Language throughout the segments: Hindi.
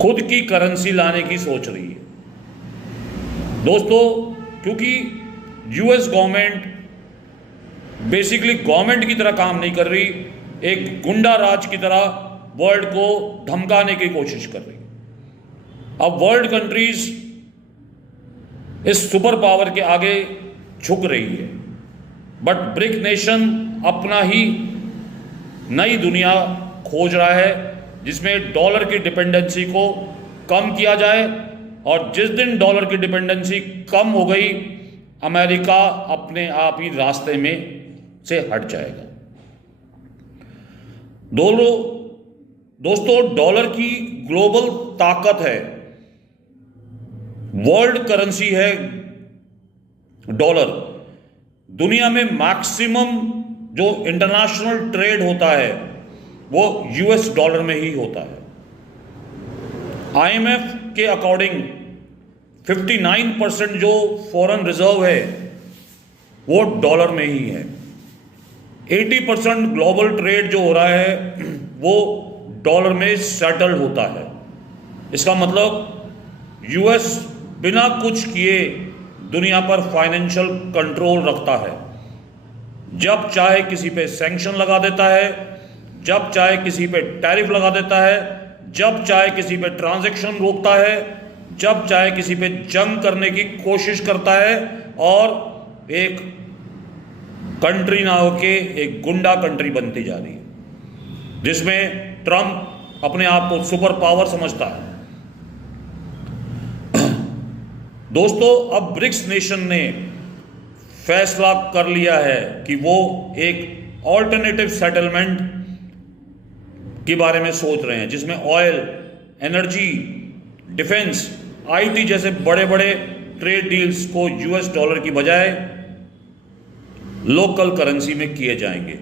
खुद की करेंसी लाने की सोच रही है। दोस्तों, क्योंकि यूएस गवर्नमेंट बेसिकली गवर्नमेंट की तरह काम नहीं कर रही, एक गुंडा राज की तरह वर्ल्ड को धमकाने की कोशिश कर रही है। अब वर्ल्ड कंट्रीज इस सुपर पावर के आगे झुक रही है, बट ब्रिक नेशन अपना ही नई दुनिया खोज रहा है जिसमें डॉलर की डिपेंडेंसी को कम किया जाए, और जिस दिन डॉलर की डिपेंडेंसी कम हो गई, अमेरिका अपने आप ही रास्ते में से हट जाएगा। दोस्तों, डॉलर की ग्लोबल ताकत है, वर्ल्ड करेंसी है डॉलर। दुनिया में मैक्सिमम जो इंटरनेशनल ट्रेड होता है वो यूएस डॉलर में ही होता है। आईएमएफ के अकॉर्डिंग 59% जो फॉरेन रिजर्व है वो डॉलर में ही है। 80% ग्लोबल ट्रेड जो हो रहा है वो डॉलर में सेटल्ड होता है। इसका मतलब यूएस बिना कुछ किए दुनिया पर फाइनेंशियल कंट्रोल रखता है। जब चाहे किसी पे सैंक्शन लगा देता है, जब चाहे किसी पे टैरिफ लगा देता है, जब चाहे किसी पे ट्रांजैक्शन रोकता है, जब चाहे किसी पे जंग करने की कोशिश करता है, और एक कंट्री ना होके एक गुंडा कंट्री बनती जा रही है जिसमें ट्रंप अपने आप को सुपर पावर समझता है। दोस्तों, अब ब्रिक्स नेशन ने फैसला कर लिया है कि वो एक ऑल्टरनेटिव सेटलमेंट के बारे में सोच रहे हैं जिसमें ऑयल, एनर्जी, डिफेंस, आईटी जैसे बड़े बड़े ट्रेड डील्स को यूएस डॉलर की बजाय लोकल करेंसी में किए जाएंगे।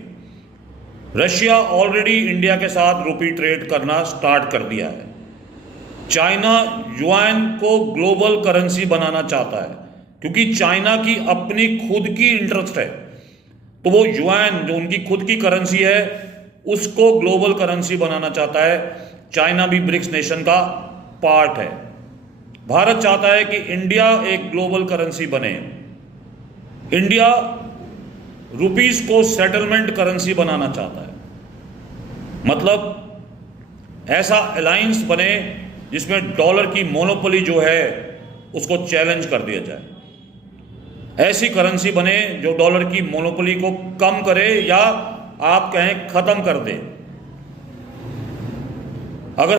रशिया ऑलरेडी इंडिया के साथ रुपी ट्रेड करना स्टार्ट कर दिया है। चाइना युआन को ग्लोबल करेंसी बनाना चाहता है क्योंकि चाइना की अपनी खुद की इंटरेस्ट है, तो वो युआन जो उनकी खुद की करेंसी है उसको ग्लोबल करेंसी बनाना चाहता है। चाइना भी ब्रिक्स नेशन का पार्ट है। भारत चाहता है कि इंडिया एक ग्लोबल करेंसी बने। इंडिया रुपीस को सेटलमेंट करेंसी बनाना चाहता है, मतलब ऐसा अलायंस बने जिसमें डॉलर की मोनोपोली जो है उसको चैलेंज कर दिया जाए। ऐसी करेंसी बने जो डॉलर की मोनोपोली को कम करे या आप कहें खत्म कर दे।